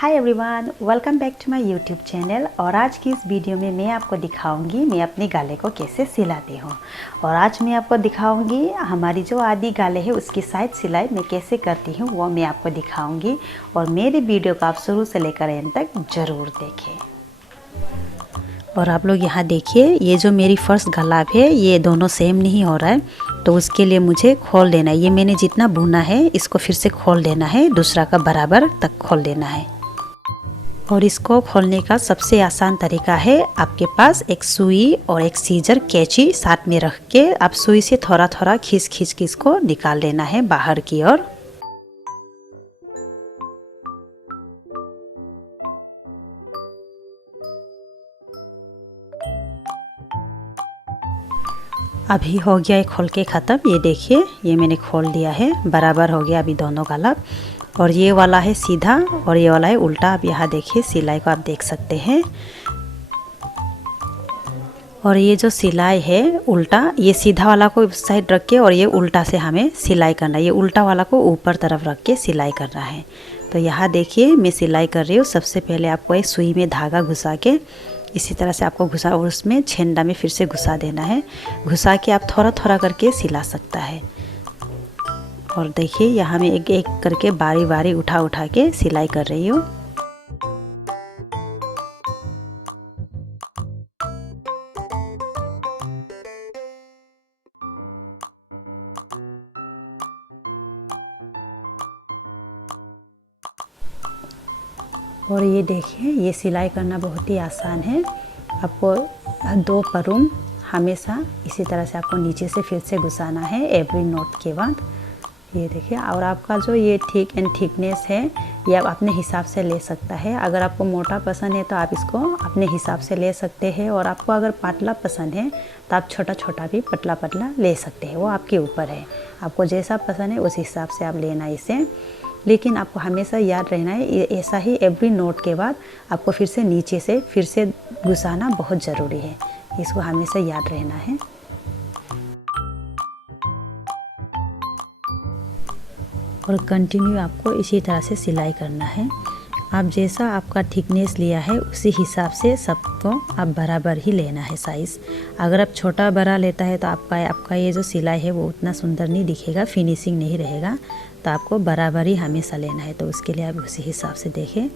Hi everyone, welcome back to my YouTube channel. और आज की इस वीडियो में मैं आपको दिखाऊंगी मैं अपने गाले को कैसे सिलाती हूँ। और आज मैं आपको दिखाऊंगी हमारी जो आधी गाले है उसकी साइड सिलाई मैं कैसे करती हूँ, वो मैं आपको दिखाऊंगी। और मेरी वीडियो को आप शुरू से लेकर एंड तक ज़रूर देखें। और आप लोग यहाँ देखिए, ये जो मेरी फर्स्ट गला है ये दोनों सेम नहीं हो रहा है, तो उसके लिए मुझे खोल देना है। ये मैंने जितना बुना है इसको फिर से खोल देना है, दूसरा का बराबर तक खोल देना है। और इसको खोलने का सबसे आसान तरीका है, आपके पास एक सुई और एक सीजर कैंची साथ में रख के आप सुई से थोड़ा थोड़ा खींच खींच के इसको निकाल देना है बाहर की ओर। अभी हो गया है खोल के ख़त्म। ये देखिए, ये मैंने खोल दिया है, बराबर हो गया अभी दोनों गला। और ये वाला है सीधा और ये वाला है उल्टा। आप यहाँ देखिए, सिलाई को आप देख सकते हैं। और ये जो सिलाई है उल्टा, ये सीधा वाला को इस साइड रख के और ये उल्टा से हमें सिलाई करना है। ये उल्टा वाला को ऊपर तरफ रख के सिलाई करना है। तो यहाँ देखिए मैं सिलाई कर रही हूँ। सबसे पहले आपको एक सुई में धागा घुसा के इसी तरह से आपको घुसा और उसमें छेंडा में फिर से घुसा देना है। घुसा के आप थोड़ा थोड़ा करके सिला सकता है। और देखिए यहाँ मैं एक एक करके बारी बारी उठा उठा के सिलाई कर रही हूँ। और ये देखिए, ये सिलाई करना बहुत ही आसान है। आपको दो परुम हमेशा इसी तरह से आपको नीचे से फिर से घुसाना है एवरी नोट के बाद। ये देखिए, और आपका जो ये थिक एंड थिकनेस है ये आप अपने हिसाब से ले सकता है। अगर आपको मोटा पसंद है तो आप इसको अपने हिसाब से ले सकते हैं, और आपको अगर पतला पसंद है तो आप छोटा छोटा भी पतला पतला ले सकते हैं। वो आपके ऊपर है, आपको जैसा पसंद है उस हिसाब से आप लेना इसे। लेकिन आपको हमेशा याद रहना है, ऐसा ही एवरी नोट के बाद आपको फिर से नीचे से फिर से घुसाना बहुत ज़रूरी है। इसको हमेशा याद रहना है। और कंटिन्यू आपको इसी तरह से सिलाई करना है। आप जैसा आपका थिकनेस लिया है उसी हिसाब से सबको आप बराबर ही लेना है साइज़। अगर आप छोटा बड़ा लेता है तो आपका ये जो सिलाई है वो उतना सुंदर नहीं दिखेगा, फिनिशिंग नहीं रहेगा। तो आपको बराबर ही हमेशा लेना है, तो उसके लिए आप उसी हिसाब से देखें।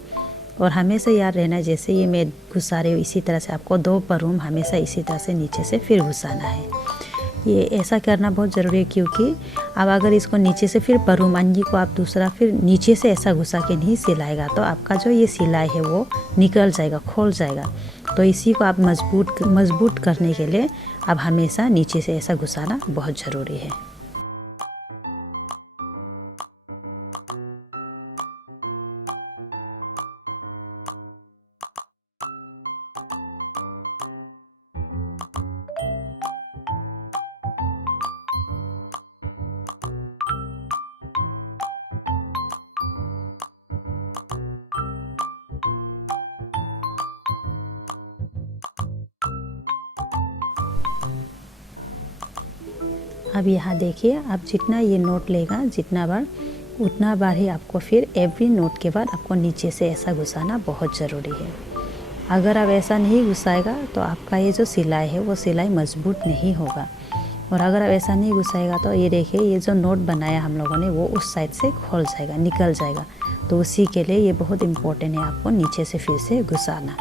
और हमेशा याद रहना है, जैसे ये मैं घुसा रही हूँ इसी तरह से आपको दो परूम हमेशा इसी तरह से नीचे से फिर घुसाना है। ये ऐसा करना बहुत ज़रूरी है, क्योंकि अब अगर इसको नीचे से फिर परूमंजी को आप दूसरा फिर नीचे से ऐसा घुसा के नहीं सिलाएगा तो आपका जो ये सिलाई है वो निकल जाएगा, खोल जाएगा। तो इसी को आप मजबूत करने के लिए अब हमेशा नीचे से ऐसा घुसाना बहुत ज़रूरी है। अब यहाँ देखिए, आप जितना ये नोट लेगा जितना बार उतना बार ही आपको फिर एवरी नोट के बाद आपको नीचे से ऐसा घुसाना बहुत ज़रूरी है। अगर आप ऐसा नहीं घुसाएगा तो आपका ये जो सिलाई है वो सिलाई मजबूत नहीं होगा। और अगर आप ऐसा नहीं घुसाएगा तो ये देखिए, ये जो नोट बनाया हम लोगों ने वो उस साइड से खोल जाएगा, निकल जाएगा। तो उसी के लिए ये बहुत इम्पोर्टेंट है आपको नीचे से फिर से घुसाना।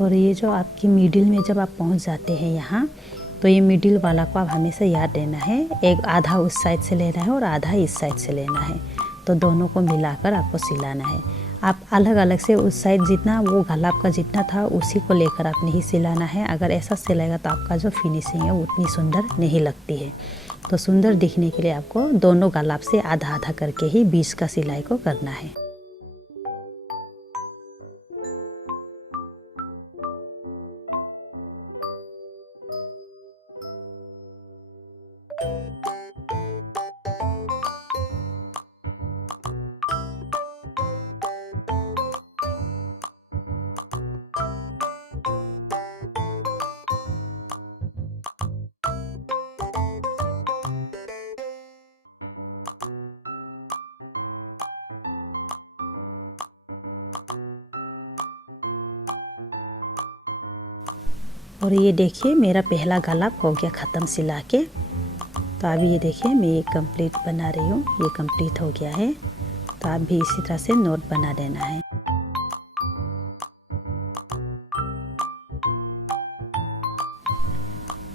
और ये जो आपकी मिडिल में जब आप पहुंच जाते हैं यहाँ, तो ये मिडिल वाला को आप हमेशा याद रहना है, एक आधा उस साइड से लेना है और आधा इस साइड से लेना है। तो दोनों को मिलाकर आपको सिलाना है। आप अलग अलग से उस साइड जितना वो गला आपका जितना था उसी को लेकर आपने ही सिलाना है। अगर ऐसा सिलाएगा तो आपका जो फिनिशिंग है वो उतनी सुंदर नहीं लगती है। तो सुंदर दिखने के लिए आपको दोनों गलाब से आधा आधा करके ही बीच का सिलाई को करना है। और ये देखिए मेरा पहला गला हो गया ख़त्म सिला के। तो अभी ये देखिए मैं ये कंप्लीट बना रही हूँ, ये कंप्लीट हो गया है। तो आप भी इसी तरह से नोट बना देना है।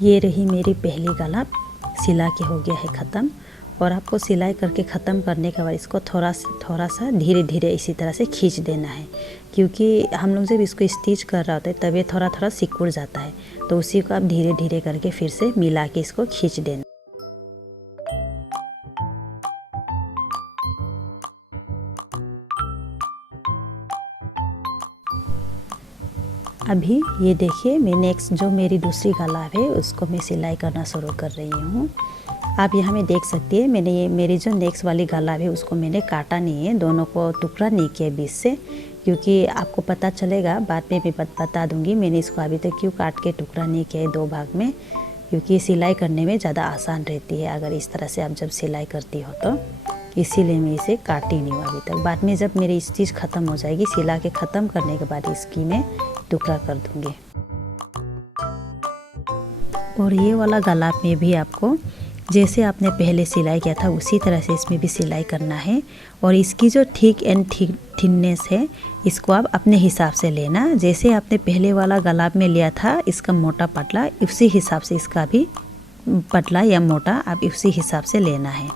ये रही मेरी पहली गला सिला के हो गया है ख़त्म। और आपको सिलाई करके ख़त्म करने के बाद इसको थोड़ा सा धीरे धीरे इसी तरह से खींच देना है, क्योंकि हम लोग जब इसको स्टिच कर रहे होते हैं तब ये थोड़ा थोड़ा सिकुड़ जाता है। तो उसी को आप धीरे धीरे करके फिर से मिला के इसको खींच देना। अभी ये देखिए मैं नेक्स्ट जो मेरी दूसरी गलाब है उसको मैं सिलाई करना शुरू कर रही हूँ। आप यहाँ में देख सकती है मैंने ये मेरी जो नेक्स्ट वाली गलाब है उसको मैंने काटा नहीं है, दोनों को टुकड़ा नहीं किया बीच से, क्योंकि आपको पता चलेगा बाद में मैं बता दूँगी मैंने इसको अभी तक क्यों काट के टुकड़ा नहीं किया है दो भाग में, क्योंकि सिलाई करने में ज़्यादा आसान रहती है अगर इस तरह से आप जब सिलाई करती हो तो। इसीलिए मैं इसे काटी नहीं हूँ अभी तक। बाद में जब मेरी स्टिच ख़त्म हो जाएगी, सिला के ख़त्म करने के बाद इसकी मैं टुकड़ा कर दूँगी। और ये वाला गलाब में भी आपको जैसे आपने पहले सिलाई किया था उसी तरह से इसमें भी सिलाई करना है। और इसकी जो थिक एंड थिननेस है इसको आप अपने हिसाब से लेना, जैसे आपने पहले वाला गलाब में लिया था इसका मोटा पतला, उसी हिसाब से इसका भी पतला या मोटा आप उसी हिसाब से लेना है।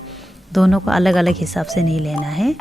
दोनों को अलग अलग हिसाब से नहीं लेना है।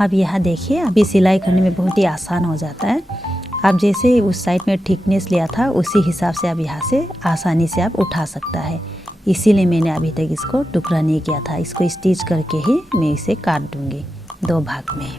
अब यहाँ देखिए अभी सिलाई करने में बहुत ही आसान हो जाता है। आप जैसे उस साइड में थिकनेस लिया था उसी हिसाब से आप यहाँ से आसानी से आप उठा सकता है। इसीलिए मैंने अभी तक इसको टुकड़ा नहीं किया था, इसको स्टिच करके ही मैं इसे काट दूँगी दो भाग में।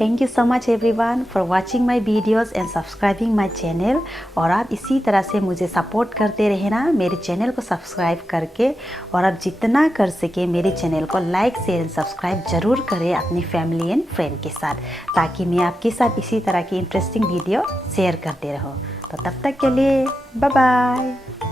Thank you so much everyone for watching my videos and subscribing my channel. और आप इसी तरह से मुझे सपोर्ट करते रहना मेरे चैनल को सब्सक्राइब करके। और आप जितना कर सके मेरे चैनल को लाइक शेयर एंड सब्सक्राइब ज़रूर करें अपनी फैमिली एंड फ्रेंड के साथ, ताकि मैं आपके साथ इसी तरह की इंटरेस्टिंग वीडियो शेयर करते रहूँ। तो तब तक के लिए बाय बाय।